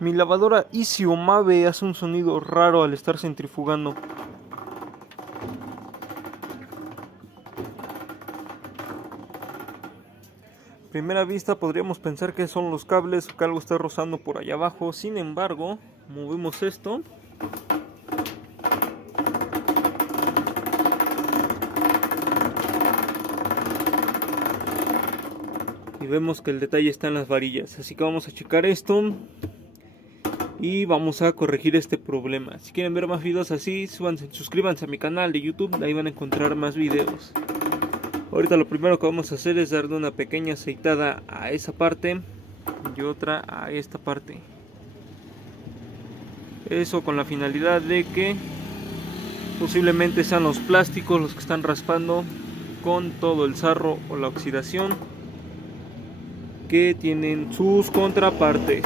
Mi lavadora Isio Mave hace un sonido raro al estar centrifugando. Primera vista podríamos pensar que son los cables o que algo está rozando por allá abajo. Sin embargo, movemos esto. Y vemos que el detalle está en las varillas. Así que vamos a checar esto. Y vamos a corregir este problema. Si quieren ver más videos así, suscríbanse a mi canal de YouTube. Ahí van a encontrar más videos. Ahorita lo primero que vamos a hacer es darle una pequeña aceitada a esa parte y otra a esta parte. Eso con la finalidad de que posiblemente sean los plásticos los que están raspando con todo el sarro o la oxidación que tienen sus contrapartes.